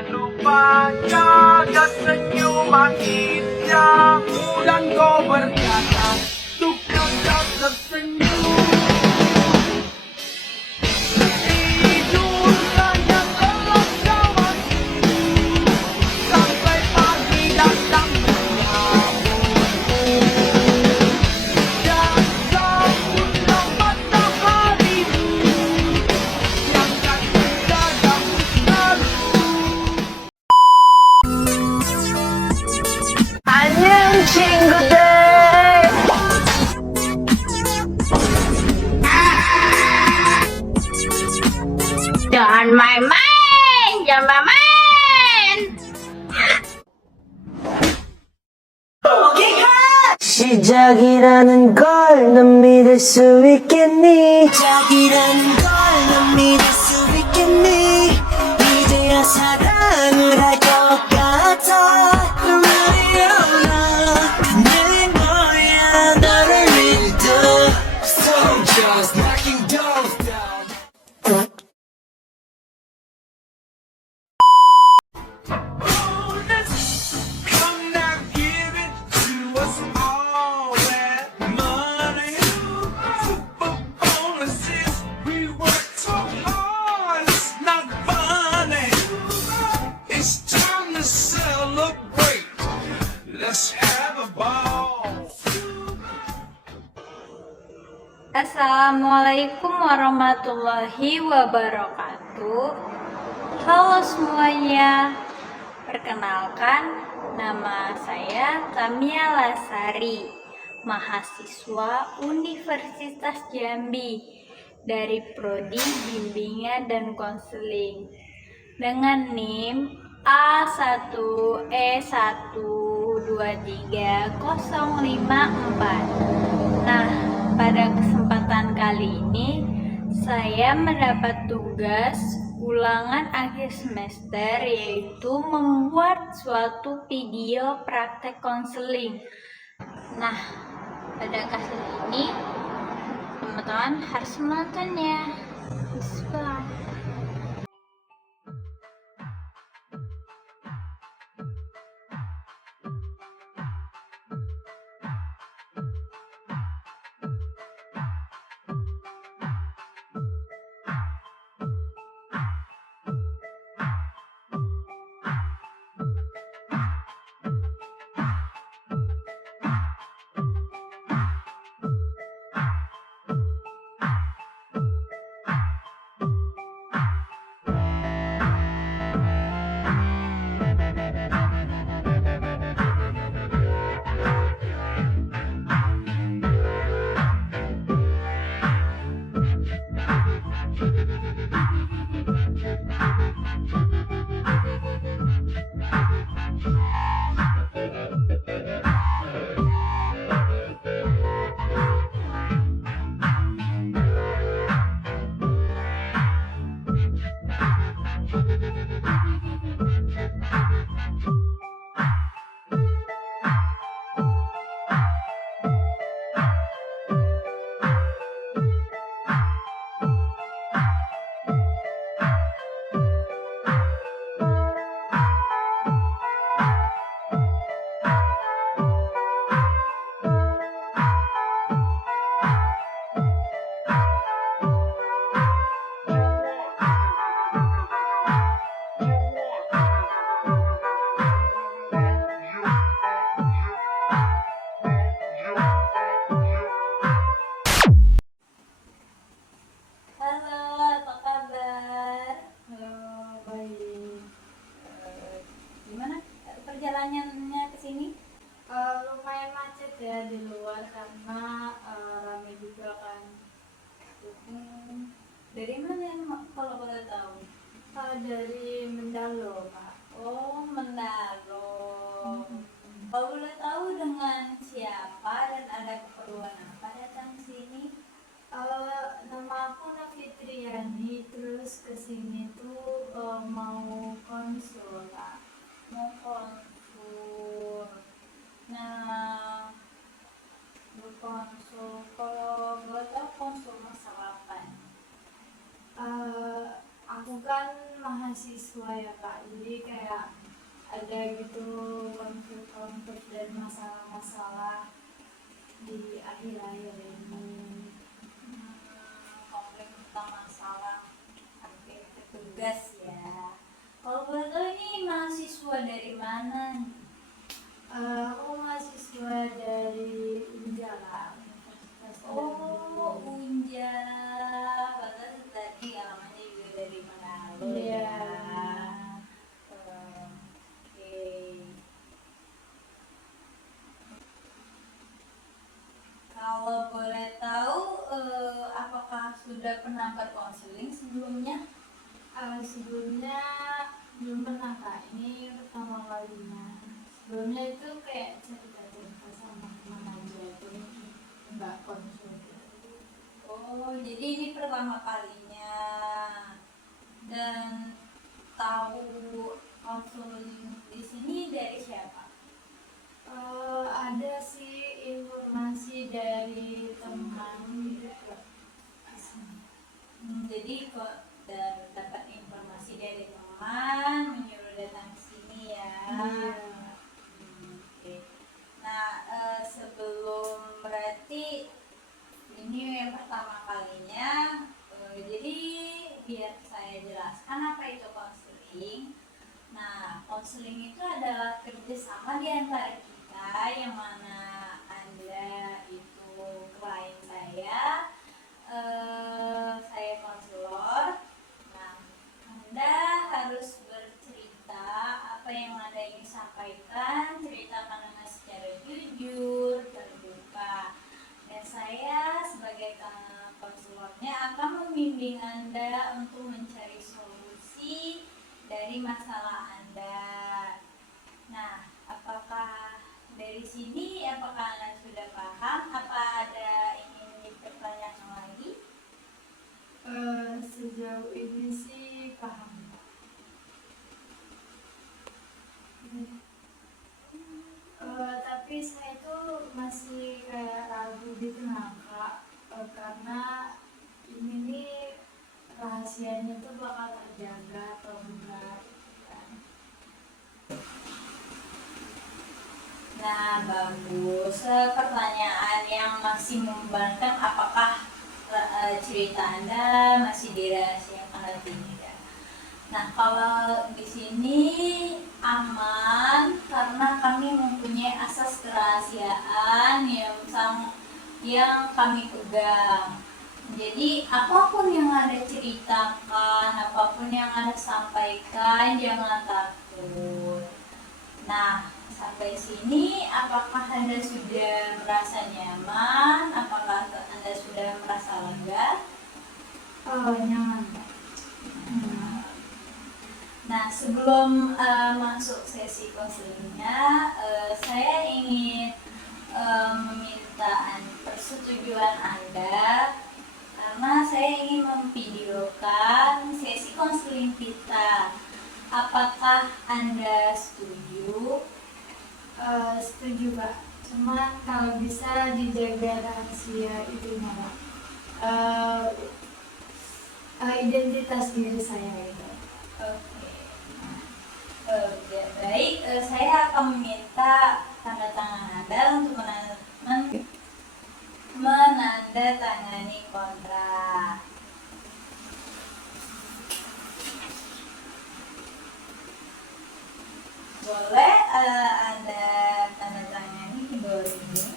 Jangan lupa jaga senyuman indahmu dan kau berkata untuk tetap tersenyum. Tidurlah yang lelap kawanku sampai pagi datang menyambutmu. Dan sambutlah mataharimu yang kan menjagamu selalu. 안녕 친구들. Jangan main-main, jangan main-main. 시작이라는 걸 넌 믿을 수 있겠니? 시작이라는 걸 넌 믿을 수 있겠니? 이제야 사랑을 할 것 같아. 그 말이 내 거야 너를 믿어. So just knocking doors down. Come now, give it to us all that money. Super bonuses, we work so hard, it's not funny. It's time to celebrate. Let's have a ball. Assalamualaikum warahmatullahi wabarakatuh. Halo semuanya, perkenalkan nama saya Tamia Lasari, mahasiswa Universitas Jambi dari Prodi Bimbingan dan Konseling dengan NIM A1E1230054. Nah, pada kesempatan kali ini saya mendapat tugas ulangan akhir semester, yaitu membuat suatu video praktek konseling. Nah, pada kasus ini teman-teman harus menontonnya. Bismillah. Halo, apa kabar? Halo, baik. Gimana perjalanannya ke sini? Lumayan macet ya di luar karena ramai juga kan. Dari mana kalau boleh tahu? Dari Mendalo, Pak. Oh, Mendalo. Kalau boleh tahu dengan siapa dan ada keperluan apa datang sini? Nama aku Nafitriani, terus kesini tuh mau konsul, Kak. Mau konsul. Nah, berkonsul. Kalau boleh tahu konsul masalah apa? Aku kan mahasiswa ya Kak, jadi kayak ada gitu konflik-konflik dan masalah-masalah di akhir-akhir ini. Konflik tentang masalah hampir tugas ya. Kalau boleh tahu ini mahasiswa dari mana? Aku mahasiswa dari Unjala. Oh, Unjala. Padahal tadi alamatnya juga dari Manado. Iya. Oke. Kalau boleh tahu, apakah sudah pernah berkonseling sebelumnya? Sebelumnya belum pernah Kak, ini pertama kalinya. Sebelumnya itu kayak cerita-cerita sama teman aja, jadi nggak konseling. Oh, jadi ini pertama kalinya. Dan tahu konseling di sini dari siapa? Ada sih informasi dari teman gitu. Jadi kok dapat informasi dari teman menyuruh datang ke sini ya. Oke. Nah, sebelum berarti ini yang pertama kalinya, jadi biar saya jelaskan apa itu konseling. Nah, konseling itu adalah kerjasama di antara kita, yang mana Anda itu klien saya konselor. Nah, Anda harus bercerita apa yang Anda ingin sampaikan, ceritakan dengan secara jujur, terbuka. Dan saya sebagai konselornya akan membimbing Anda untuk mencari solusi dari masalah Anda. Nah, apakah dari sini Anda sudah paham? Apa ada ingin dipertanyakan lagi? Sejauh ini sih paham. Tapi saya tuh masih kayak ragu gitu nah Kak, karena ini nih rahasianya tuh bakal terjaga atau enggak kan. Nah, bagus. Pertanyaan yang masih membebankan, apakah cerita Anda masih dirahasiakan atau tidak? Nah, kalau di sini aman karena kami mempunyai asas kerahasiaan yang kami pegang. Jadi apapun yang Anda ceritakan, apapun yang Anda sampaikan, jangan takut. Nah, sampai sini apakah Anda sudah merasa nyaman? Apakah Anda sudah merasa lega? Oh, nyaman. Nah, sebelum masuk sesi konselingnya, saya ingin meminta persetujuan Anda karena saya ingin memvideokan sesi konseling kita. Apakah Anda setuju? Setuju Pak. Cuma kalau bisa dijaga rahasia itunya Pak. Identitas diri saya itu. Oke. Baik, saya akan meminta tanda tangan Anda untuk menandatangani kontrak. Boleh Anda tanda tangani di bawah ini.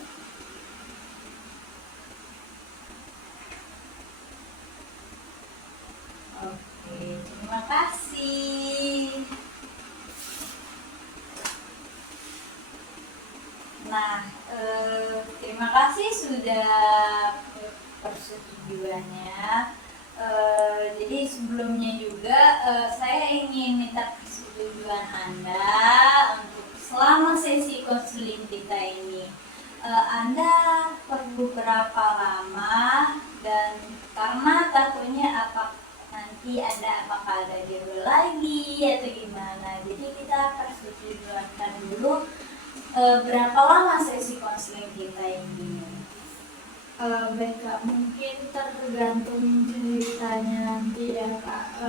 Oke, terima kasih. Nah, terima kasih sudah persetujuannya. Jadi sebelumnya juga saya ingin minta persetujuan Anda untuk selama sesi konseling kita ini. Anda perlu berapa lama, dan karena takutnya nanti apakah ada deal lagi atau gimana, jadi kita persetujuan dulu berapa lama sesi konseling kita ini. Baik Kak, mungkin tergantung ceritanya nanti ya Kak.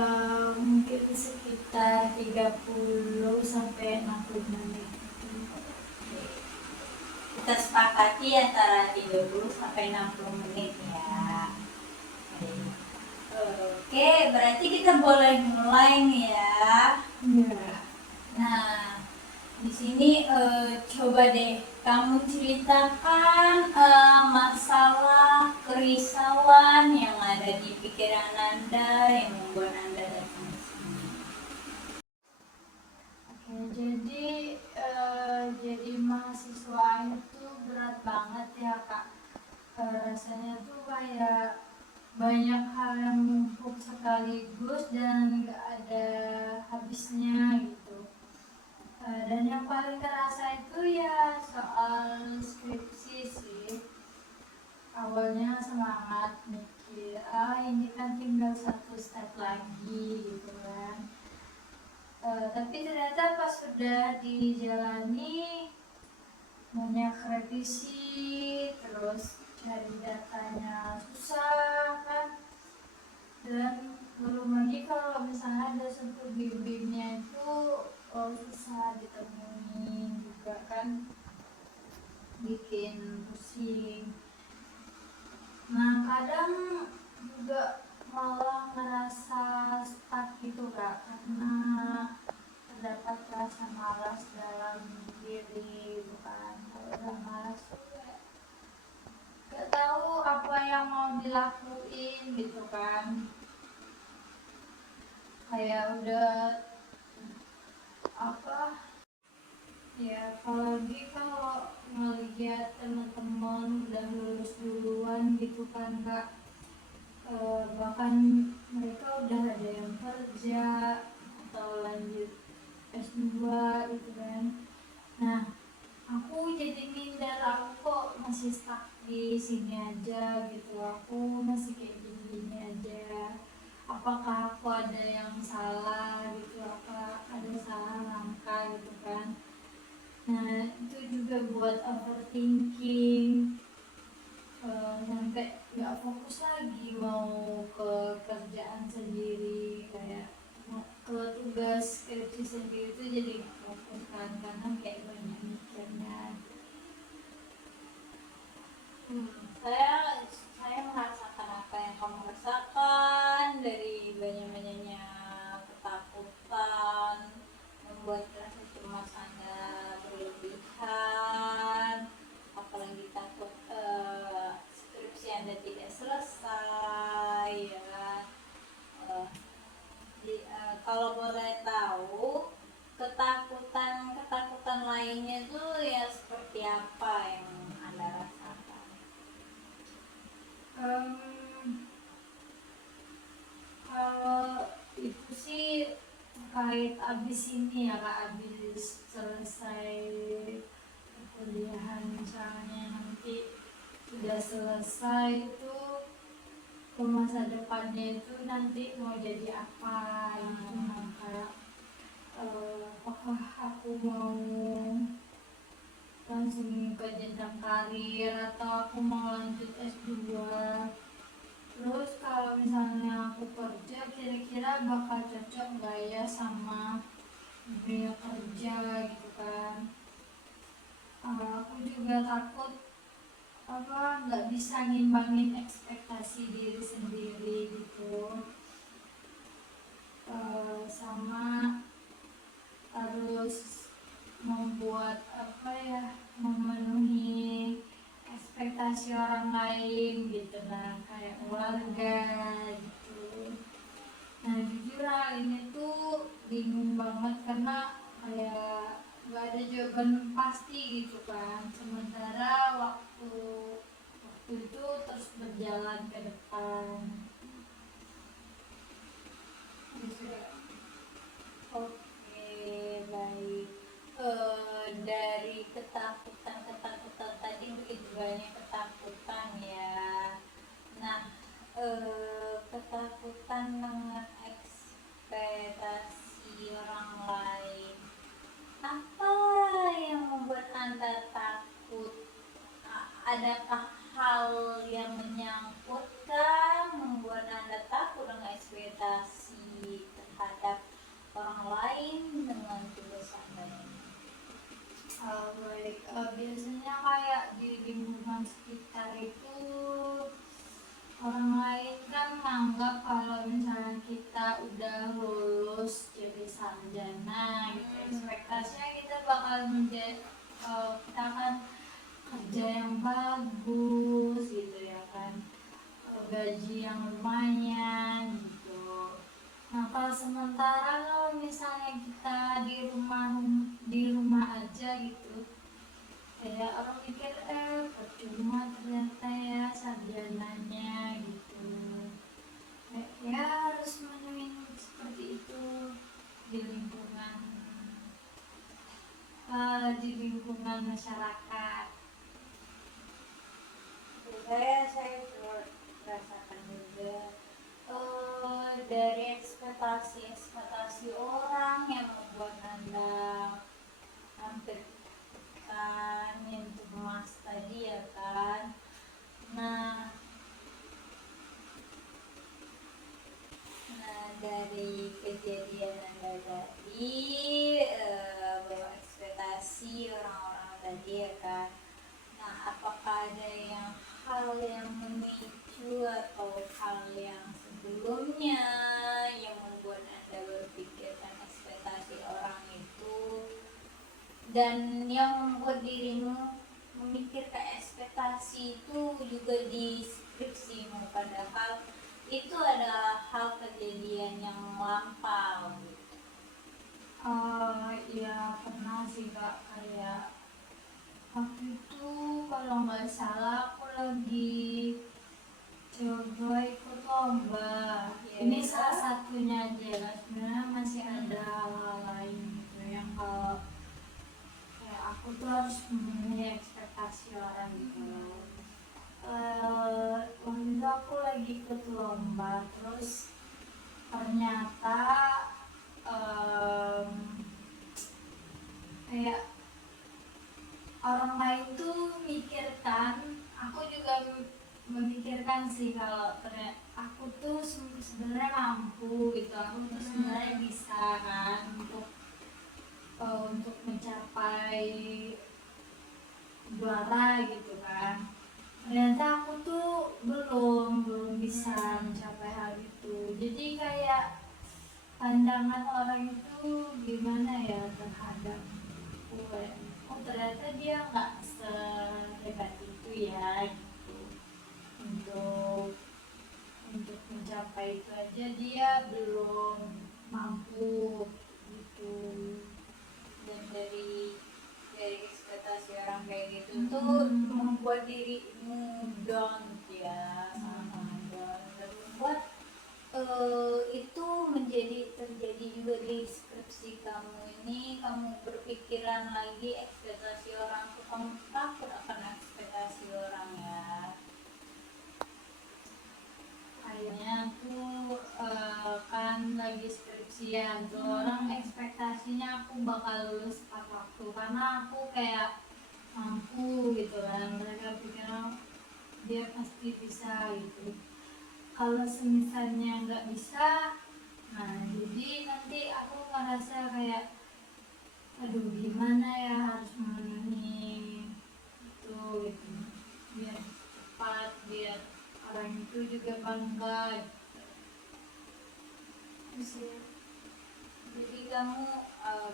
Mungkin sekitar 30 sampai 60 menit. Kita sepakati antara 30 sampai 60 menit ya. Oke, berarti kita boleh mulai nih ya. Iya. Nah, di sini coba deh kamu ceritakan masalah kerisauan yang ada di pikiran Anda yang membuat Anda datang ke sini. Oke, jadi mahasiswa itu berat banget ya Kak. Rasanya tuh kayak banyak hal yang numpuk sekaligus dan nggak ada habisnya gitu. Dan yang paling terasa itu ya soal skripsi sih. Awalnya semangat mikir, ini kan tinggal satu step lagi gitu kan. Tapi ternyata pas sudah dijalani banyak revisi, terus cari datanya susah kan. Dan belum lagi kalau misalnya ada satu bimbingnya itu susah ditemuin juga kan, bikin pusing. Nah kadang juga malah merasa stuck gitu Kak, karena terdapat rasa malas dalam diri, bukan kalau udah malas tuh gak tahu apa yang mau dilakuin gitu kan, kayak udah apa ya, apalagi kalau ngelihat teman-teman udah lulus duluan gitu kan Kak. Bahkan mereka udah ada yang kerja atau lanjut S2 gitu kan. Nah aku jadi minder, aku kok masih stuck di sini aja gitu, aku masih kayak gini-gini aja, apakah aku ada yang salah gitu, apa ada salah langkah gitu kan. Nah itu juga buat overthinking, sampai nggak fokus lagi mau ke kerjaan sendiri, kayak ke tugas skripsi sendiri itu jadi nggak fokus kan, karena kayak banyak mikirnya. Saya merasakan apa yang kamu rasakan, dari banyak-banyaknya ketakutan membuat rasa cemas Anda berlebihan, apalagi takut skripsi Anda tidak selesai ya. Kalau boleh tahu, ketakutan lainnya tuh ya seperti apa yang Anda rasakan? Kalau itu sih terkait abis ini ya Kak, abis selesai kuliahan misalnya nanti sudah selesai itu, ke masa depannya itu nanti mau jadi apa gitu. Kayak apakah aku mau langsung ke jenjang karir atau aku mau lanjut S2. Terus kalau misalnya aku kerja, kira-kira bakal cocok nggak ya sama dunia kerja gitu kan. Aku juga takut nggak bisa ngimbangin ekspektasi diri sendiri gitu. Sama harus membuat memenuhi ekspektasi orang lain gitu, nah kayak keluarga gitu. Nah jujur hal ini tuh bingung banget, karena kayak gak ada jawaban pasti gitu kan, sementara waktu itu terus berjalan ke depan gitu. Oke, baik. Dari ketakutan tadi begitu banyak ketakutan ya. Nah, ketakutan mengekspektasi orang lain. Apa yang membuat Anda takut? Adakah hal yang sarjana gitu. Ekspektasinya kita bakal kita akan kerja yang bagus gitu ya kan, gaji yang lumayan gitu. Nah kalau sementara kalau misalnya kita di rumah aja gitu, kayak orang mikir percuma ternyata ya sarjananya gitu. Ya harus menuin seperti itu di lingkungan masyarakat. Saya rasakan juga dari ekspektasi orang yang membuat Anda hampir kan menyentuh emas tadi ya kan. Nah, dari kejadian Anda tadi, bahwa ekspektasi orang-orang tadi ya kan. Nah, apakah ada hal yang memicu atau hal yang sebelumnya yang membuat Anda berpikirkan ekspektasi orang itu dan yang membuat dirimu memikirkan ekspektasi itu juga di skripsimu, padahal itu adalah hal kejadian yang lampau gitu. Ya pernah sih Kak, kayak waktu itu kalau nggak salah aku lagi coba ikut lomba. Ini salah satunya aja lah, sebenarnya masih ada hal lain gitu yang kalau kayak aku tuh harus memenuhi ekspektasi orang gitu. Waktu itu aku lagi ikut lomba, terus ternyata kayak orang lain tuh mikirkan, aku juga memikirkan sih kalau ternyata aku tuh sebenarnya mampu gitu, aku tuh sebenarnya bisa kan untuk mencapai juara gitu kan. Ternyata aku tuh belum bisa mencapai hal itu. Jadi kayak pandangan orang itu gimana ya terhadap aku, kayak oh ternyata dia nggak sehebat itu ya gitu. Untuk mencapai itu aja dia belum mampu gitu. Dan dari ekspektasi orang kayak gitu tuh membuat dirimu down ya, down, dan membuat itu terjadi juga di skripsi kamu ini. Kamu berpikiran lagi ekspektasi orang tuh, kamu takut akan ekspektasi orang ya. Kayaknya tuh kan lagi skripsian tuh orang ekspektasinya aku bakal lulus tepat waktu karena aku kayak mampu gitu kan. Mereka pikir dia pasti bisa gitu. Kalau semisalnya nggak bisa, nah jadi nanti aku ngerasa kayak aduh gimana ya harus memenuhi itu gitu biar cepat, biar orang itu juga bangga gitu. Terus ya, jadi kamu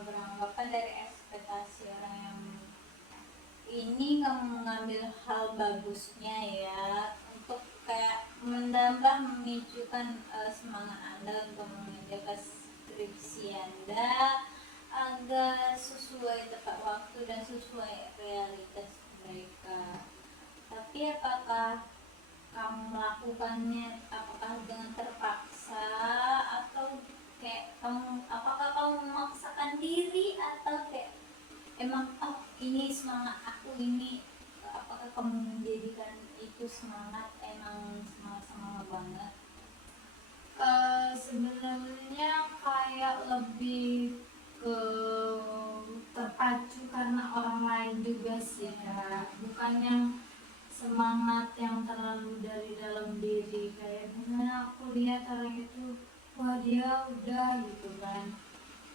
beranggapan dari ekspektasi orang yang ini kamu mengambil hal bagusnya ya, untuk kayak menambah memicukan semangat Anda untuk mengerjakan skripsi Anda agar sesuai tepat waktu dan sesuai realitas mereka. Tapi apakah kamu melakukannya, apakah dengan terpaksa atau kayak apakah kamu memaksakan diri atau kayak emang ini semangat aku ini, apakah kamu menjadikan itu semangat, emang semangat banget? Sebenarnya kayak lebih ke terpacu karena orang lain juga sih ya, bukan yang semangat yang terlalu dari dalam diri. Kayak misalnya aku lihat orang itu, wah dia udah gitu kan,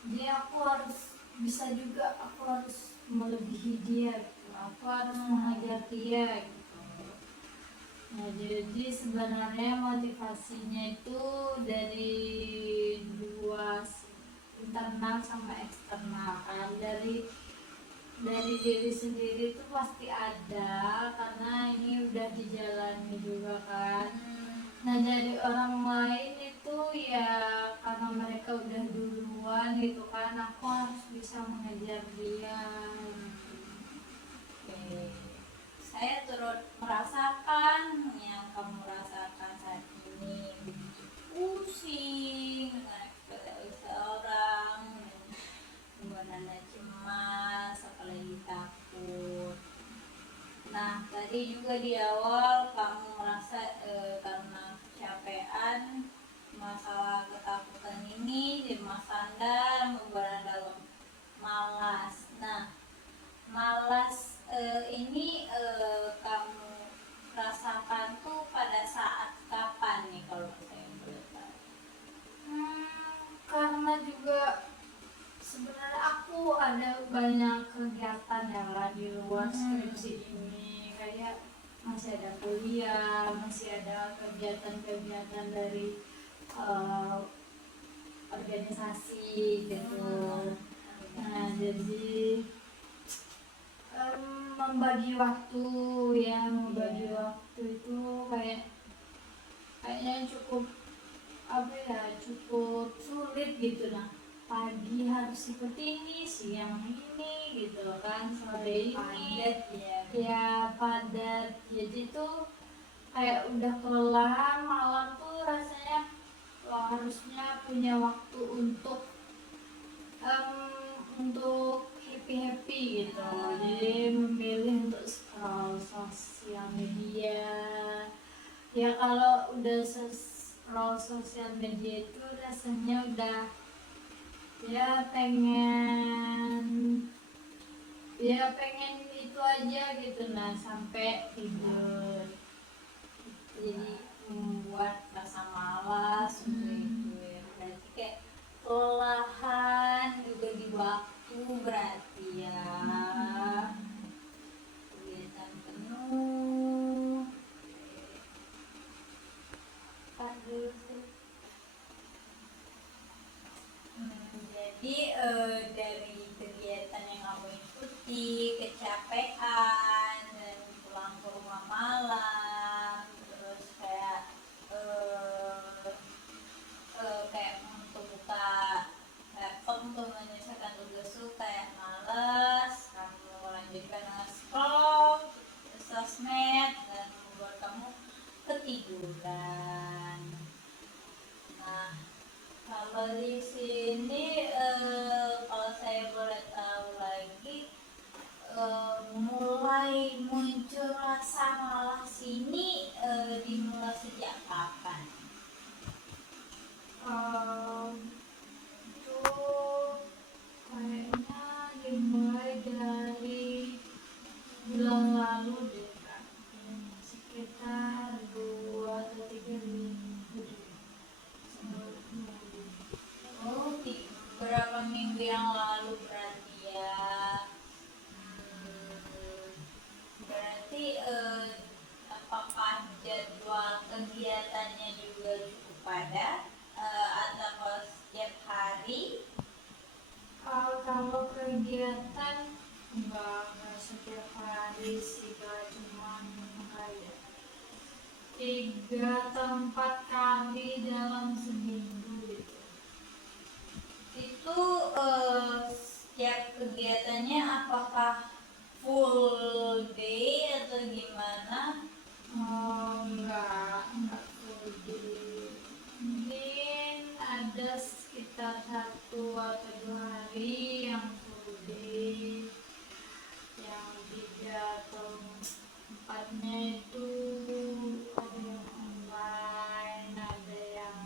dia aku harus bisa juga, aku harus melebihi dia gitu, aku harus mengajar dia gitu. Nah jadi sebenarnya motivasinya itu dari internal sama eksternal kan. Dari diri sendiri itu pasti ada, karena ini udah dijalani juga kan. Nah dari orang lain itu ya karena mereka udah duluan gitu kan, aku harus bisa mengejar dia. Oke. Saya turut merasakan yang kamu rasakan saat ini, begitu pusing dengan ekspektasi orang, kemudian ada cemas, apalagi takut. Nah, tadi juga di awal kamu merasa karena kecapean, masalah ketakutan ini di Mas Sandar membuat dalam malas. Nah, malas ini kamu rasakan tuh pada saat kapan nih kalau saya boleh tahu? Karena juga sebenarnya aku ada banyak kegiatan ya lah di luar skripsi ini, kayak masih ada kuliah, masih ada kegiatan-kegiatan dari eh, organisasi gitu. Nah jadi membagi waktu itu kayaknya cukup apa ya, cukup sulit gitu. Nah pagi harus seperti ini, siang ini gitu kan, sore ini Padat ya. ya padat, jadi tuh kayak udah kelelahan, malam tuh rasanya lo harusnya punya waktu untuk happy gitu. Jadi memilih untuk scroll sosial media. Ya kalau udah scroll sosial media itu rasanya udah ya pengen itu aja gitu, nah sampai tidur. Jadi membuat rasa malas untuk itu ya. Berarti kayak kelelahan juga di waktu berarti ya. Kegiatan penuh. Aduh sih. Jadi dari kegiatan yang kamu ikuti, kecapean dan pulang ke rumah malam, terus kayak untuk buka laptop untuk menyelesaikan tugas tuh kayak males, kamu lanjutkan scroll sosmed dan membuat kamu ketiduran. Nah, kalau di sini kalau saya boleh tahu lagi, mulai muncul rasa malas ini dimulai sejak kapan? Itu kayaknya dimulai dari bulan lalu deh Kak. Sekitar 2 atau 3 minggu deh. Oh, berapa minggu yang lalu berarti ya. Berarti apakah jadwal kegiatannya juga cukup padat atau setiap hari? Kalau kegiatan enggak setiap hari sih Kak, cuman kayak 3 atau 4 kali dalam seminggu gitu. Itu setiap kegiatannya apakah full day atau gimana? Enggak full day. Mungkin ada sekitar 1 atau 2 hari yang full day, yang 3 atau 4-nya itu ada yang online, ada yang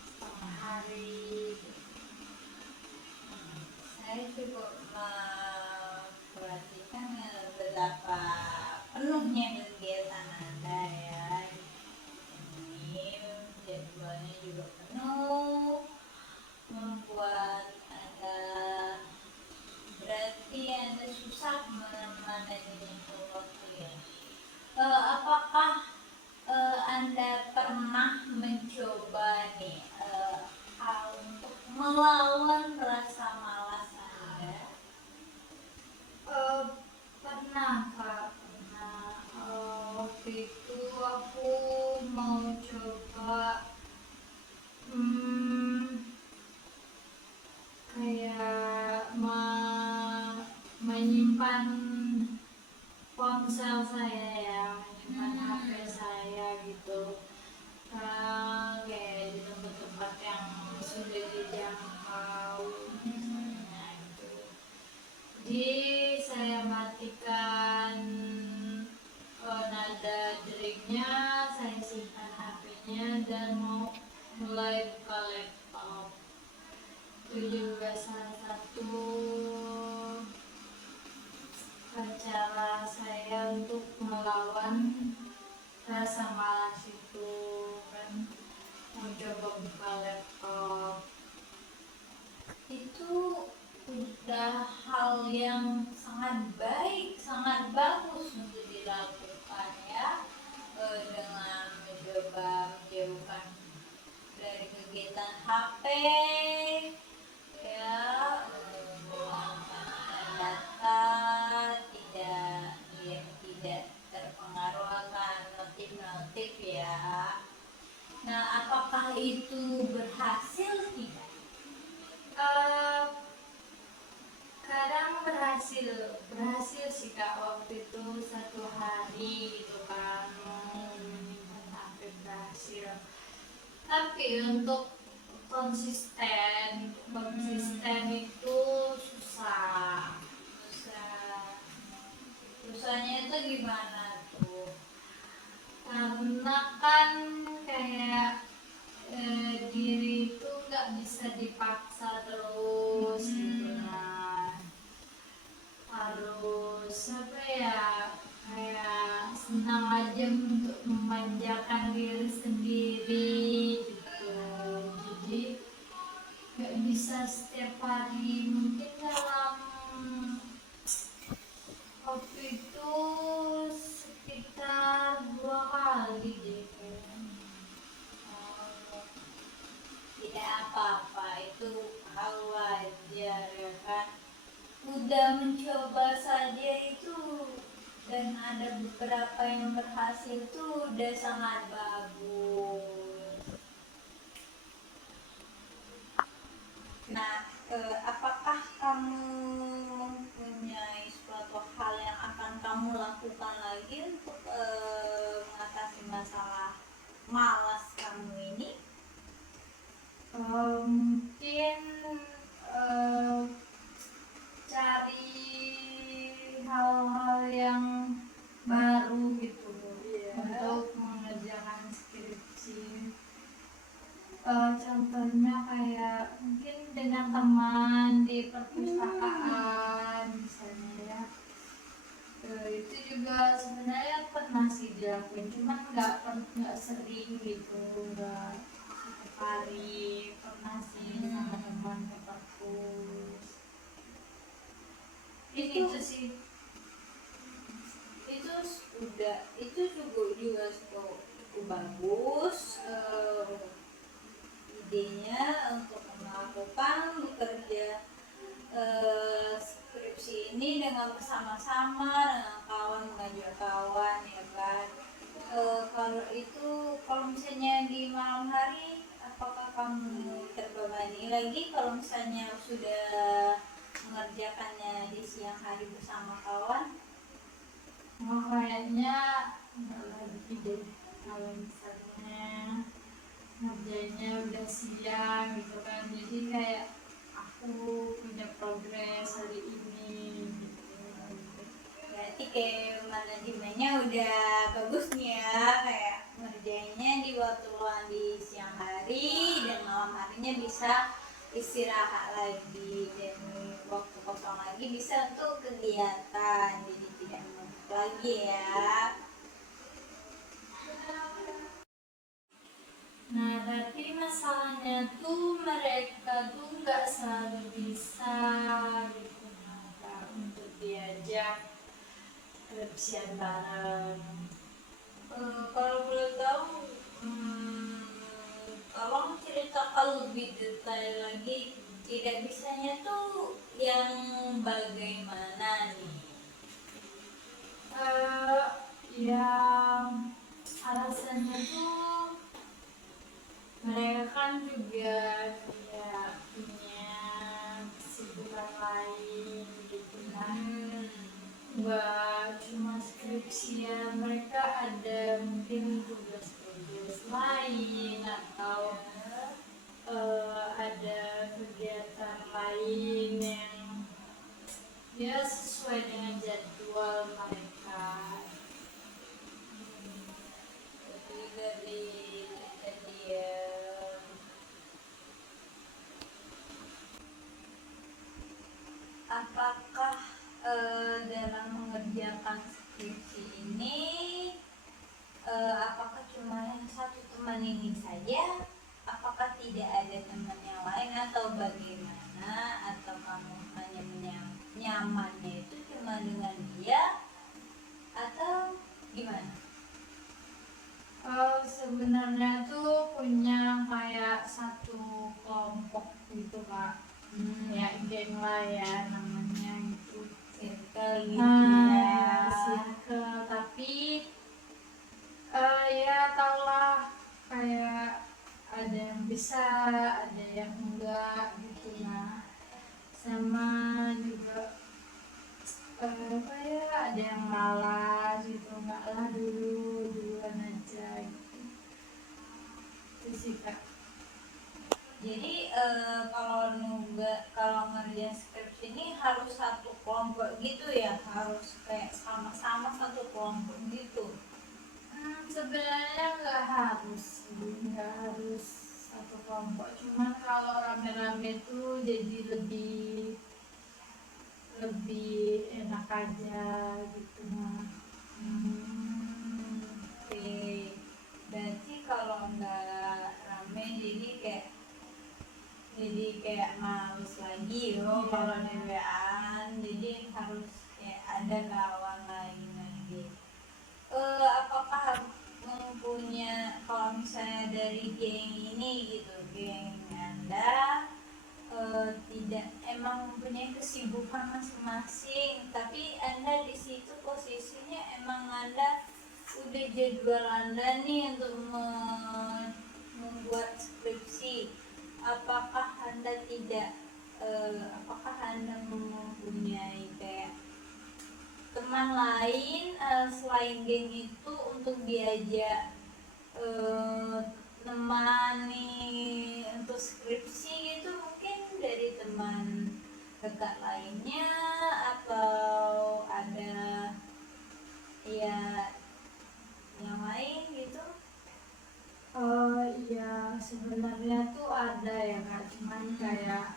setengah hari. Saya cukup memperhatikan betapa penuhnya kegiatan Anda ya. Ini jadwalnya juga penuh, membuat Anda berarti Anda susah memanage waktu ya. Apakah Anda pernah mencoba nih untuk melawan rasa malas Anda? Pernah Kak, pernah. Waktu itu aku mau coba kayak menyimpan ponsel saya ya, menyimpan HP saya gitu. Kayak di tempat-tempat yang sudah dijangkau. Nah, gitu. Jadi saya matikan nada deringnya, saya simpan HP-nya dan mau mulai buka laptop. Itu juga salah satu cara saya untuk melawan rasa malas itu, kan mencoba buka laptop. Itu udah hal yang sangat baik, sangat bagus untuk dilakukan ya, dengan mencoba menjauhkan dari kegiatan HP ya, menggunakan data, tidak terpengaruh akan notif-notif ya. Nah, apakah itu berhasil tidak? Kadang berhasil sih Kak. Waktu itu satu hari gitu kan menyimpan HP berhasil, tapi untuk konsisten itu susah. Susahnya itu gimana tuh? Karena kan kayak diri itu nggak bisa dipaksa terus gitu kan, harus apa ya, kayak senang aja untuk memanjakan diri sendiri gitu. Jadi nggak bisa setiap hari, mungkin dalam waktu itu sekitar 2 kali deh kayaknya. Tidak apa-apa, itu hal wajar ya kan. Udah mencoba saja itu dan ada beberapa yang berhasil tuh udah sangat bagus. Nah, apakah kamu mempunyai suatu hal yang akan kamu lakukan lagi untuk mengatasi masalah malas kamu ini? Mungkin cari hal-hal yang baru gitu untuk mengerjakan skripsi. Contohnya kayak mungkin dengan teman di perpustakaan misalnya ya. Itu juga sebenarnya pernah sih dilakuin, cuman nggak sering gitu, nggak setiap hari. Pernah sih sama teman ke perpus. Itu sih. Itu juga cukup bagus, idenya untuk melakukan bekerja skripsi ini dengan bersama-sama dengan kawan, mengajak kawan ya kan. Kalau misalnya di malam hari, apakah kamu terbebani lagi kalau misalnya sudah mengerjakannya di siang hari bersama kawan? Kayaknya nggak lagi deh kalau misalnya ngerjainnya udah siang gitu kan, jadi kayak aku punya progres hari ini gitu. Berarti kayak manajemennya udah bagus nih ya, kayak ngerjainnya di waktu luang di siang hari dan malam harinya bisa istirahat lagi, dan waktu kosong lagi bisa untuk kegiatan, jadi tidak menumpuk lagi ya. Nah, tapi masalahnya tuh mereka tuh nggak selalu bisa gitu Kak, untuk diajak skripsian bareng. Kalau boleh tahu, tolong ceritakan lebih detail lagi tidak bisanya tuh yang bagaimana nih? Yang alasannya tuh mereka kan juga kayak punya kesibukan lain gitu kan. Nggak cuma skripsian, mereka ada mungkin tugas-tugas lain atau ada kegiatan lain yang ya sesuai dengan jadwal mereka. Jadi dari kejadian apakah dalam mengerjakan skripsi ini apakah cuma yang satu teman ini saja? Apakah tidak ada teman yang lain atau bagaimana? Atau kamu hanya nyamannya itu cuma dengan dia atau gimana? Sebenarnya tuh punya kayak satu kelompok gitu Kak. Ya geng lah ya namanya gitu. Circle gitu Ya, ya. circle. Tapi ya tau lah kayak ada yang bisa, ada yang enggak gitu. Nah, sama juga kayak ada yang malas gitu, enggak lah duluan aja gitu. Itu sih Kak. Jadi kalau ngerjain skripsi ini harus satu kelompok gitu ya, harus kayak sama-sama satu kelompok gitu. Sebenarnya nggak harus satu kelompok, cuman kalau rame-rame tuh jadi lebih enak aja gitu mah. Oke, berarti kalau nggak rame jadi kayak males lagi Iya. kalau dewean, jadi harus kayak ada kawan lain lagi. Apakah mempunyai kalau misalnya dari geng ini gitu, geng Anda tidak emang mempunyai kesibukan masing-masing, tapi Anda di situ posisinya emang Anda udah jadwal Anda nih untuk membuat skripsi. Apakah Anda mempunyai kayak teman lain selain geng itu untuk diajak nemani untuk skripsi gitu, mungkin dari teman dekat lainnya atau ada ya yang lain gitu? Iya sebenarnya tuh ada ya Kak, cuman kayak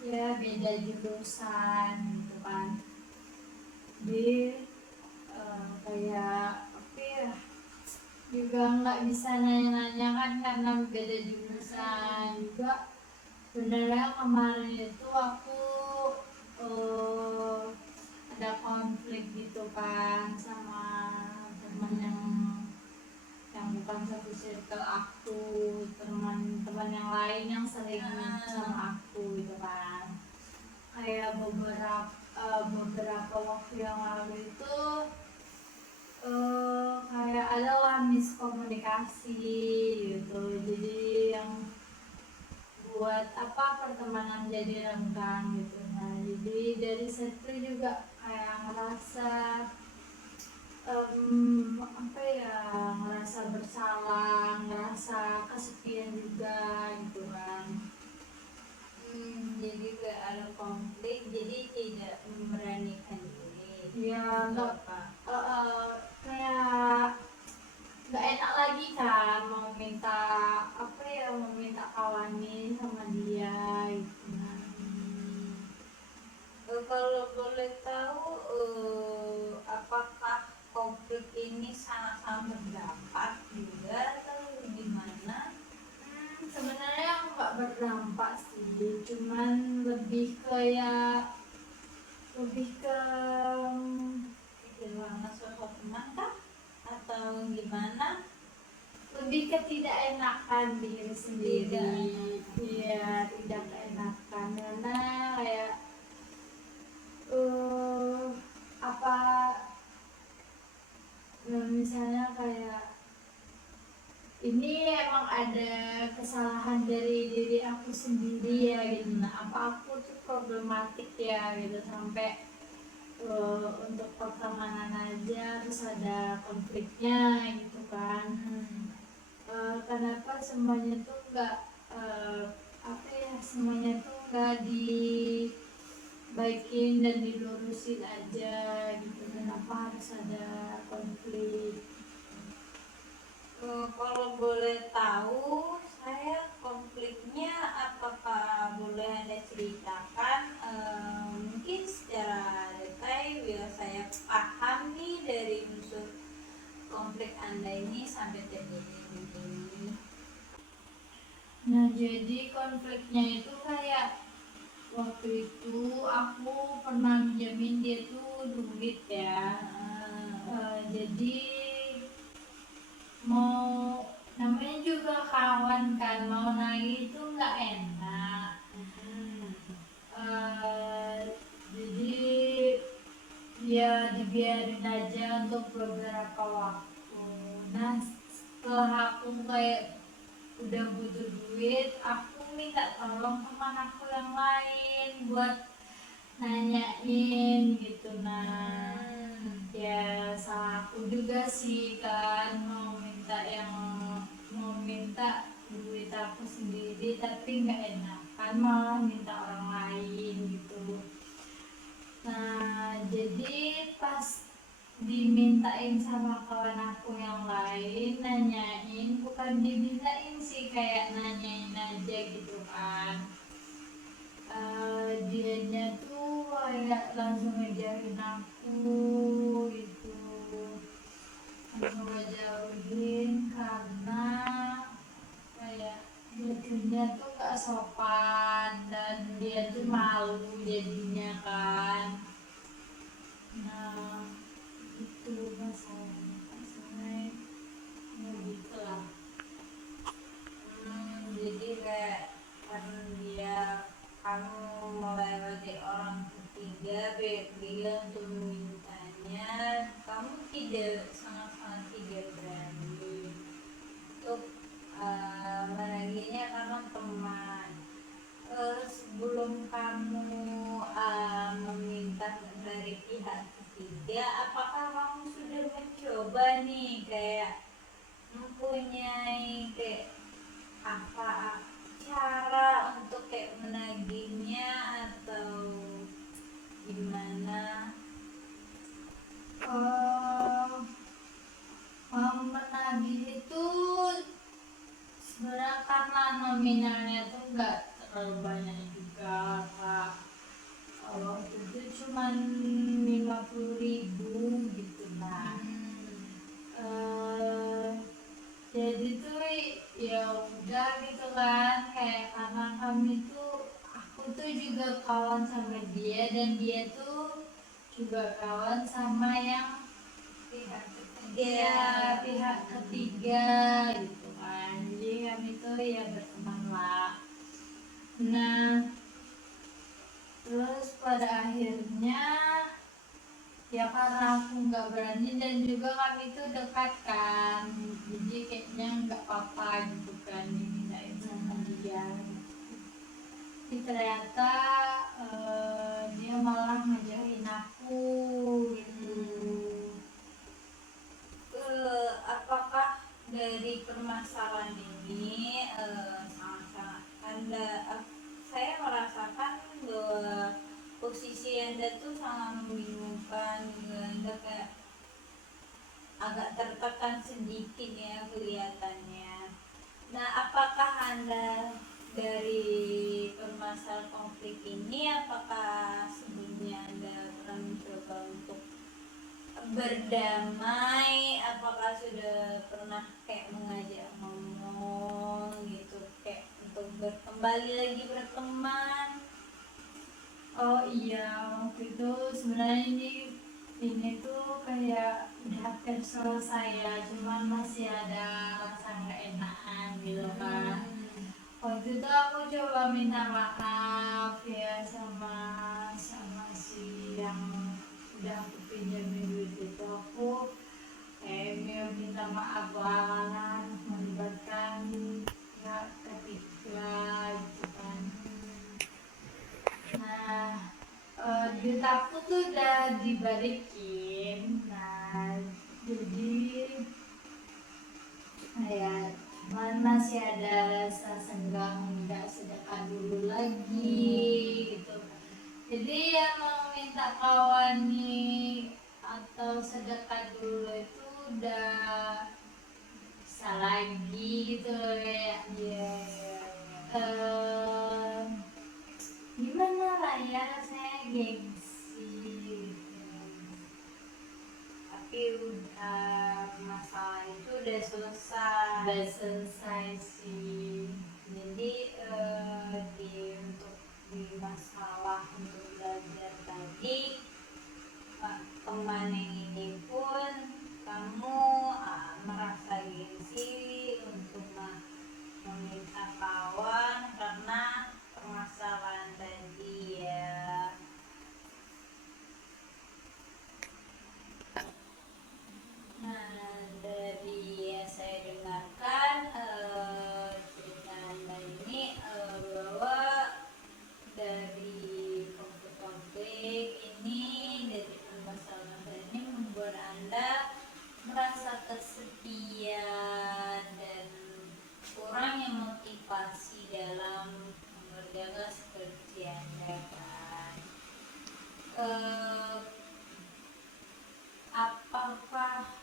ya beda jurusan gitu kan. Jadi kayak apa ya, juga nggak bisa nanya-nanya kan karena beda jurusan juga. Sebenarnya kemarin itu aku ada konflik gitu kan sama teman yang bukan satu circle aku, teman-teman yang lain yang sering sama aku gitu kan. Kayak beberapa waktu yang lalu itu kayak adalah miskomunikasi gitu, jadi yang buat pertemanan jadi renggang gitu. Nah jadi dari situ juga kayak ngerasa ngerasa bersalah, ngerasa kesepian juga gitu kan. Jadi kayak ada konflik, jadi tidak memberanikan diri. Iya, Untuk nggak apa? kayak nggak enak lagi kan mau minta kawanin sama dia gitu. Kalau boleh tahu, apakah konflik ini sama-sama berdampak juga atau gimana? Sebenarnya nggak berdampak sih, cuman lebih ke Kehilangan sosok teman kah? Atau gimana? lebih ke tidak enakan diri sendiri. Tidak enakan. Iya, tidak enakan. ada kesalahan dari diri aku sendiri ya gitu. Nah, apa aku tuh problematik ya gitu sampai untuk pertemanan aja terus ada konfliknya gitu kan. Kenapa semuanya tuh nggak apa ya, semuanya tuh nggak dibaikin dan dilurusin aja gitu, kenapa harus ada konflik? Kalau boleh tahu, saya konfliknya apakah boleh Anda ceritakan mungkin secara detail biar saya paham nih dari unsur konflik Anda ini sampai terjadi begini. Nah, jadi konfliknya itu kayak waktu itu aku pernah minjemin dia tuh duit ya. Jadi mau, namanya juga kawan kan, mau nagih itu nggak enak. Jadi ya dibiarin aja untuk beberapa waktu. Nah, setelah aku kayak udah butuh duit, aku minta tolong teman aku yang lain buat nanyain gitu. Nah, ya salah aku juga sih kan, mau minta duit aku sendiri tapi nggak enakan malah minta orang lain gitu. Nah, jadi pas dimintain sama kawan aku yang lain nanyain, bukan dimintain sih, kayak nanyain aja gitu kan. Dianya tuh kayak langsung ngejarin aku gitu, langsung ngejauhin karena kayak jadinya tuh gak sopan dan dia tuh malu jadinya kan. Nah, itu masalahnya ya gitu lah. Jadi kayak karena dia kamu melewati orang ketiga dia untuk memintanya, kamu sangat-sangat tidak berani untuk menagihnya karena teman. Sebelum kamu meminta dari pihak ketiga, apakah kamu sudah mencoba nih kayak mempunyai kayak apa cara untuk kayak menagihnya atau gimana? Mau menagih itu sebenarnya karena nominalnya tuh nggak terlalu banyak juga kak. Kalau itu cuma 50.000 gitu. Nah, jadi tuh ya udah gitu kan, kayak karena kami tuh, aku tuh juga kawan sama dia dan dia tuh juga kawan sama yang Pihak ketiga. ya pihak ketiga gitu kan, jadi kami tuh ya berteman lah. Nah, terus pada akhirnya ya karena aku nggak berani dan juga kami tuh dekat kan, jadi kayaknya nggak apa-apa gitu kan dimintain sama dia. Tapi ternyata dia malah ngejauhin aku gitu. Apakah dari permasalahan ini sangat-sangat saya merasakan bahwa posisi Anda tuh sangat membingungkan, Anda kayak agak tertekan sedikit ya kelihatannya. Nah, apakah Anda dari permasalahan konflik ini, apakah sebelumnya Anda pernah mencoba untuk berdamai? Apakah sudah pernah kayak mengajak ngomong gitu kayak untuk kembali lagi berteman? Oh iya, waktu itu sebenarnya ini tuh kayak udah hampir selesai ya, cuman masih ada rasa nggak enakan gitu kan. Waktu itu aku coba minta maaf ya sama si yang udah aku pinjamin duit itu. Aku minta maaf lah karena harus melibatkan duit aku tuh udah dibalikin. Nah, jadi kayak cuman masih ada rasa senggang, nggak sedekah dulu lagi gitu. Jadi yang mau minta kawan nih atau sedekah dulu itu udah bisa lagi gitu loh ya. Iya. Gimana lah ya, saya gengsi gitu. Tapi masalah itu udah selesai. Udah selesai sih. Jadi di masalah untuk belajar tadi, teman yang ini pun kamu merasa gengsi untuk meminta kawan karena permasalahan tadi ya. Nah, dari yang saya dengarkan cerita Anda ini bahwa dari konflik-konflik ini, dari permasalahan ini membuat Anda merasa kesepian dan kurangnya motivasi dalam mengerjakan seperti Anda kan. Apakah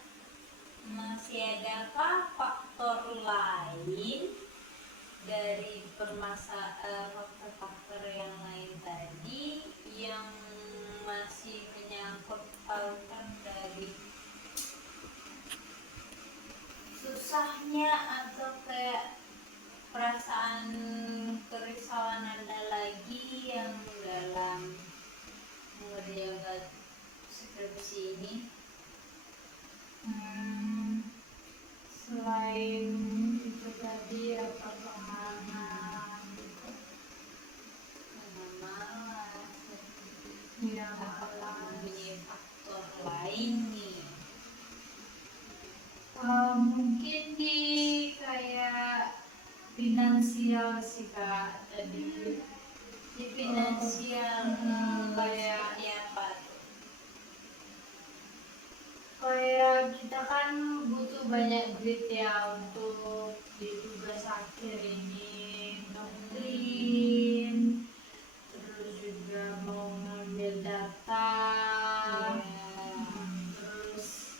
masih adakah faktor lain dari faktor-faktor yang lain tadi yang masih menyangkut pautkan dari susahnya atau kayak perasaan kerisauan Anda lagi yang dalam mengerjakan skripsi ini? Selain itu tadi apa pemahaman gitu. Malas. Ya, Apakah mempunyai faktor lain nih? mungkin di kayak finansial sih Kak tadi. Di finansial Kayak ya apa tuh? kayak kita kan butuh banyak duit ya untuk di tugas akhir ini, doktrin, terus juga mau ngambil data, terus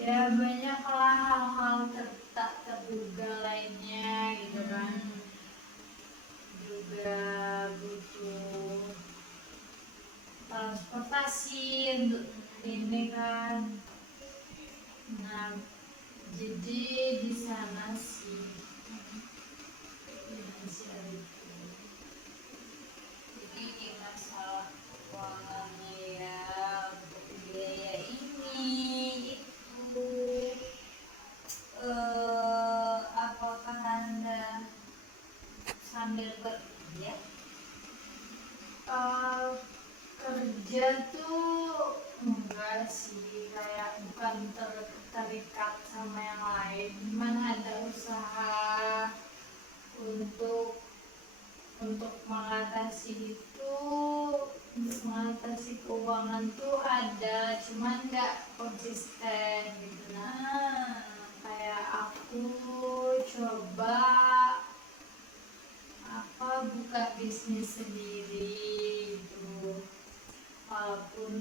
ya banyaklah hal-hal tak terduga lainnya gitu kan. Juga butuh transportasi untuk ini kan. Nah, jadi di sana sih finansial itu. Jadi di masalah keuangannya ya, untuk biaya ini itu apakah Anda sambil bekerja? Kerja tuh enggak sih, kayak bukan terikat sama yang lain, cuman ada usaha untuk mengatasi itu, untuk mengatasi keuangan tuh ada, cuman nggak konsisten gitu. Nah, kayak aku coba buka bisnis sendiri gitu, walaupun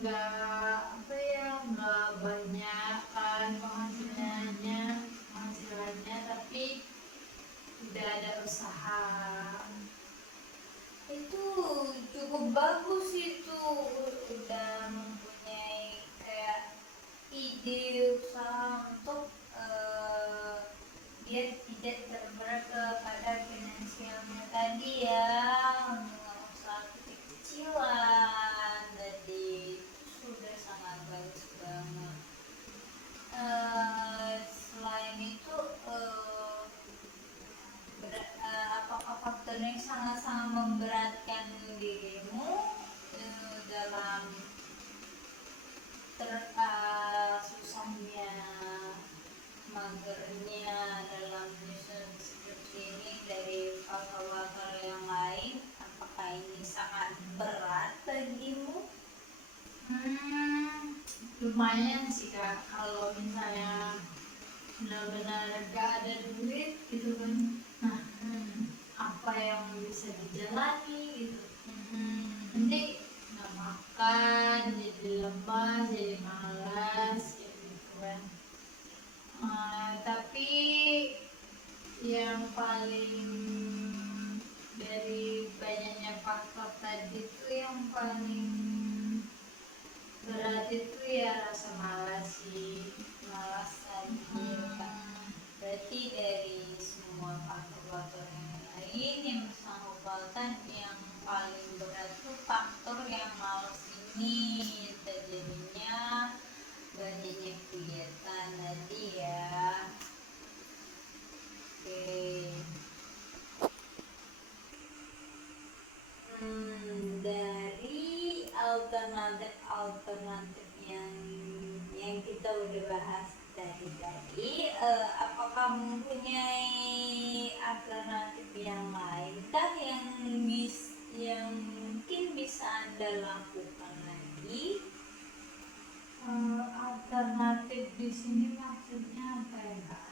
nggak nggak banyak kan penghasilannya, tapi udah ada usaha. Itu cukup bagus, itu udah mempunyai kayak ide usaha untuk biar tidak terberat kepada finansialnya tadi ya, dengan usaha kecil-kecilan tadi sudah sangat bagus banget. Selain itu apakah faktor yang sangat-sangat memberatkan dirimu dalam susahnya, magernya dalam menyusun skripsi ini dari faktor-faktor yang lain? lumayan sih Kak, kalau misalnya benar-benar gak ada duit gitu kan, nah apa yang bisa dijalani gitu, nanti nggak makan, jadi lemas, jadi malas gitu kan. Tapi yang paling dari banyaknya faktor tadi itu yang paling berat itu ya rasa malas sih. Malas tadi ya, Kak. Berarti dari semua faktor-faktor yang lain yang bersangkutan yang paling berat tuh faktor yang malas ini terjadinya banyaknya kegiatan tadi ya. Oke. Dari alternatif yang kita udah bahas tadi, apakah mempunyai alternatif yang lain kah yang mungkin bisa Anda lakukan lagi? Alternatif di sini maksudnya apa ya Kak?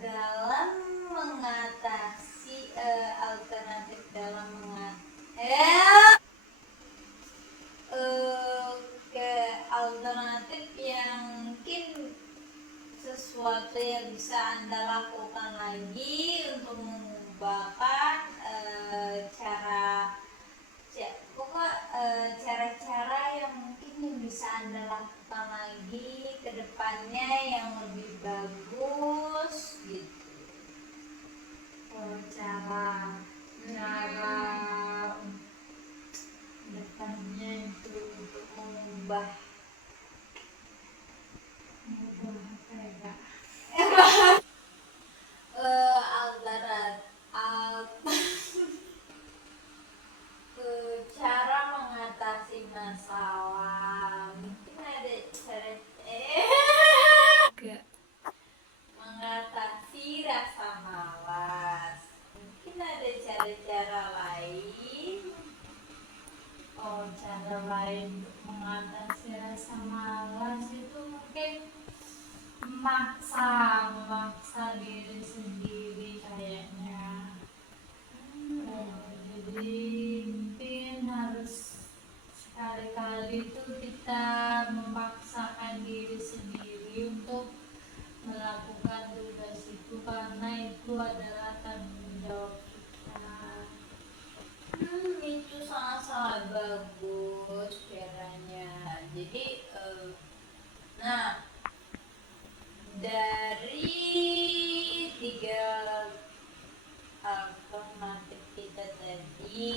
Dalam mengatasi alternatif dalam ke alternatif yang mungkin sesuatu yang bisa Anda lakukan lagi untuk mengubahkan cara-cara yang mungkin yang bisa Anda lakukan lagi ke depannya yang lebih bagus gitu. Cara depannya itu Untuk mengubah apa ya Kak? cara mengatasi masalah mungkin ada cara mengatasi rasa malas mungkin ada cara-cara lain. Cara lain untuk mengatasi rasa malas itu mungkin memaksa diri sendiri kayaknya. Jadi mungkin harus sekali-kali itu kita memaksakan diri sendiri untuk melakukan tugas itu karena itu adalah tanggung jawab kita. Itu sangat-sangat bagus caranya. Jadi nah dari 3 alternatif kita tadi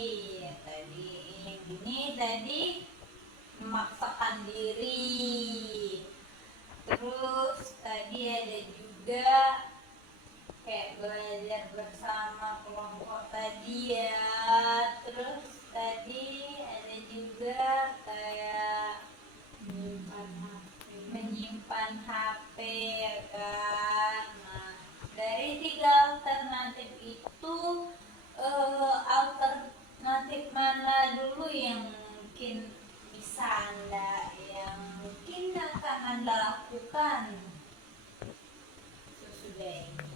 yang gini tadi memaksakan diri, terus tadi ada juga kayak belajar bersama kelompok tadi ya, terus tadi ada juga kayak menyimpan HP ya kan. Nah, dari 3 alternatif itu alternatif mana dulu yang mungkin bisa yang mungkin akan Anda lakukan sesudah ini?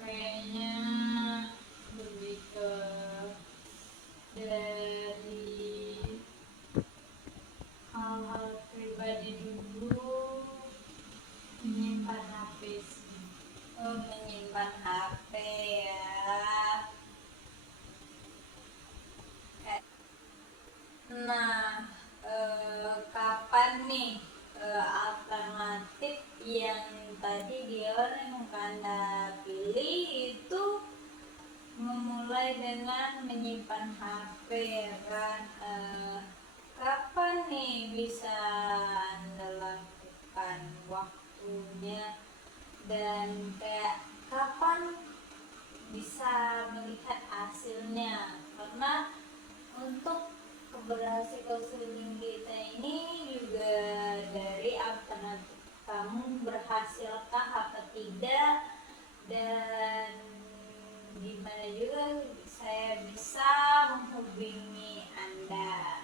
Kayaknya lebih ke dari hal-hal pribadi dulu, menyimpan HP sih. Menyimpan HP ya. Nah, kapan nih alternatif yang tadi yang Anda pilih itu memulai dengan menyimpan HP ya kan? Kapan nih bisa Anda lakukan waktunya dan kayak kapan bisa melihat hasilnya, karena untuk keberhasilan kita ini juga dari alternatif kamu berhasilkah atau tidak, dan gimana juga saya bisa menghubungi Anda?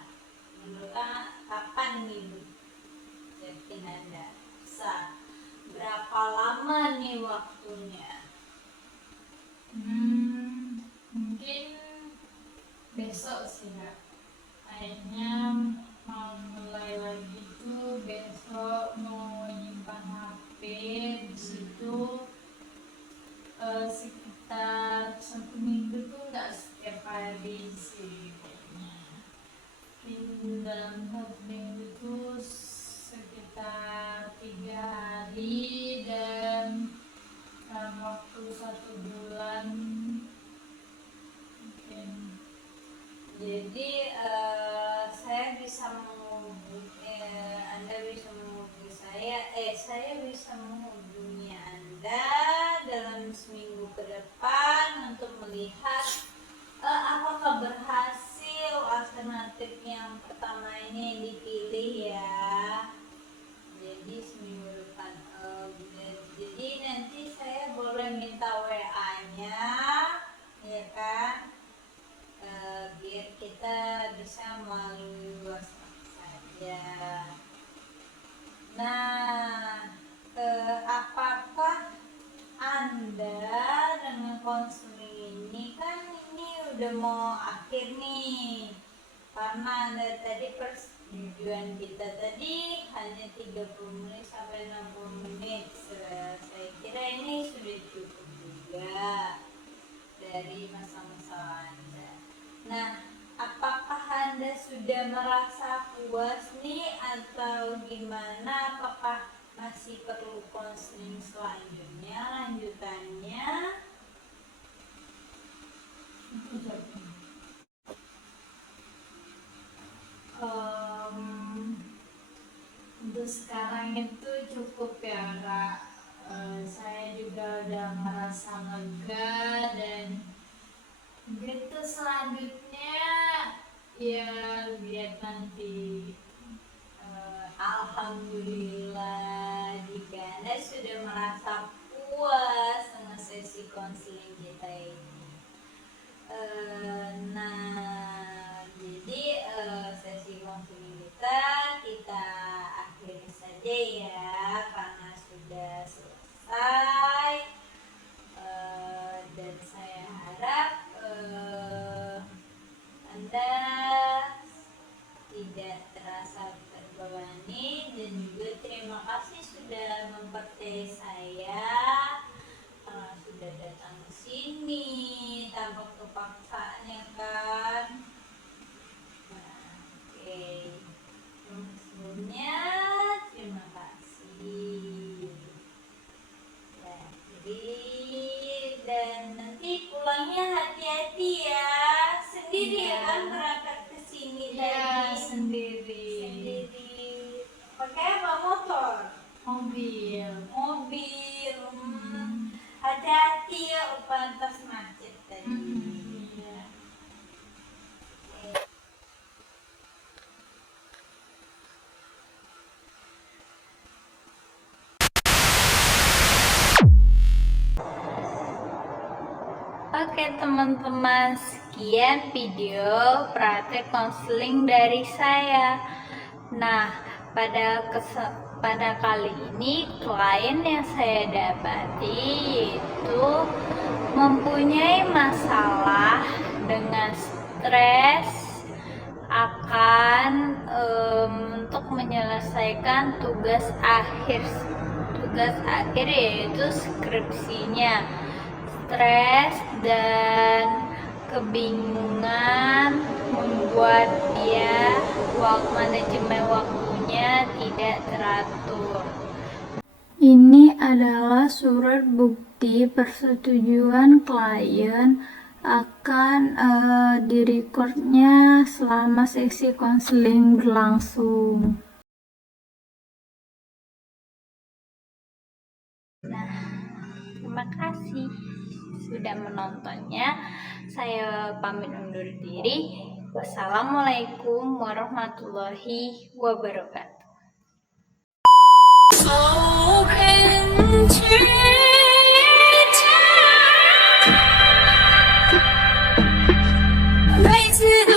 Menurut kapan nih chatting Anda? Berapa lama nih waktunya? Mungkin besok sih Kak. Kayaknya mau mulai lagi tuh besok, mau nyimpan HP di situ. Sekitar 1 minggu tuh nggak setiap hari sih kayaknya. Mungkin dalam 1 minggu tuh sekitar 3 hari, dan dalam waktu 1 bulan mungkin. Jadi saya bisa menghubungi Anda, bisa menghubungi saya bisa menghubungi Anda dalam seminggu ke depan untuk melihat apakah berhasil alternatif yang pertama ini yang dipilih ya. Jadi seminggu depan, jadi nanti saya boleh minta WA-nya, ya kan? Biar kita bisa melalui WhatsApp saja. Nah, apakah Anda dengan konseling ini, kan ini udah mau akhir nih, karena Anda tadi persetujuan kita tadi hanya 30 menit sampai 60 menit. Saya kira ini sudah cukup juga dari masa-masa Anda. Nah, apakah Anda sudah merasa puas nih atau gimana? Apakah masih perlu konseling selanjutnya, lanjutannya? Untuk sekarang itu cukup ya Kak. Saya juga udah merasa lega, dan gitu selanjutnya ya lihat nanti. Alhamdulillah, jika Anda sudah merasa puas dengan sesi konseling kita ini. Nah, jadi sesi konseling kita akhiri saja ya, karena sudah selesai. Dan saya harap Anda tidak terasa terbebani, dan juga terima kasih sudah mempercayai saya karena sudah datang ke sini tanpa kepaksaan, ya kan? Nah, oke. Sebelumnya terima kasih. Ya, jadi dan nanti pulangnya hati-hati ya. Sendiri ya kan berangkat ke sini Ya, tadi? sendiri. Pakai apa, motor? Mobil. Hati-hati ya, pantas macet tadi. Iya. Oke teman-teman, sekian video praktek konseling dari saya. Nah, pada kali ini klien yang saya dapati yaitu mempunyai masalah dengan stres akan untuk menyelesaikan tugas akhir yaitu skripsinya. Stres dan kebingungan membuat dia manajemen waktunya tidak teratur. Ini adalah surat bukti persetujuan klien akan direcordnya selama sesi konseling berlangsung. Nah, terima kasih sudah menontonnya. Saya pamit undur diri. Wassalamualaikum warahmatullahi wabarakatuh. Raise it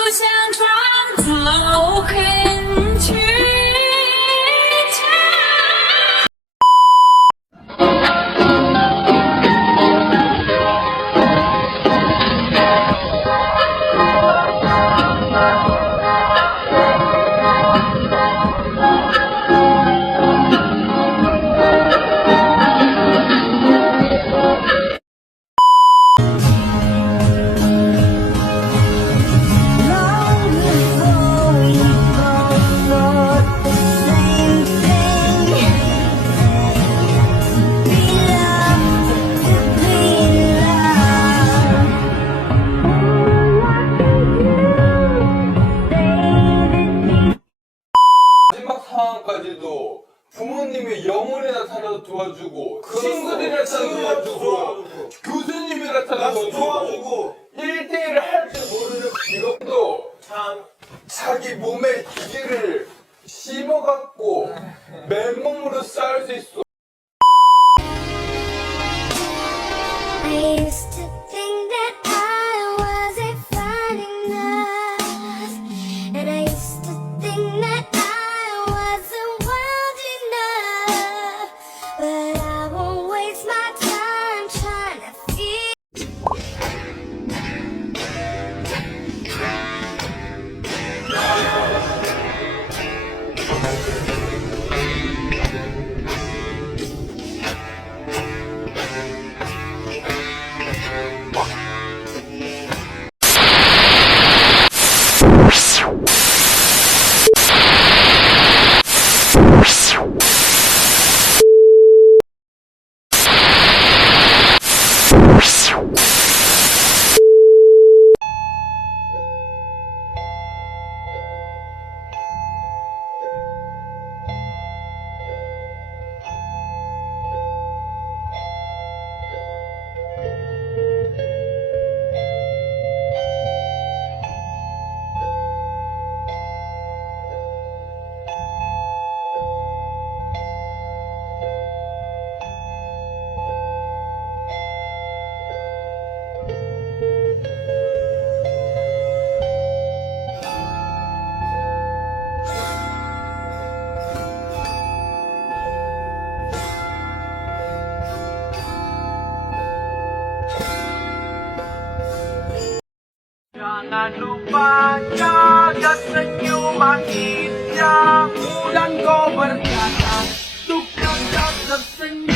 도와주고 1대1을 할 줄 모르는 직업도 참 자기 몸에 기계를 심어갖고 맨몸으로 싸울 수 있어. I used to think that I wasn't fine enough, and I used to think that I wasn't wild enough, but I won't waste my time trying to feel. Jangan lupa jaga senyuman indah. Bulan kau berkata, untuk tetap tersenyum.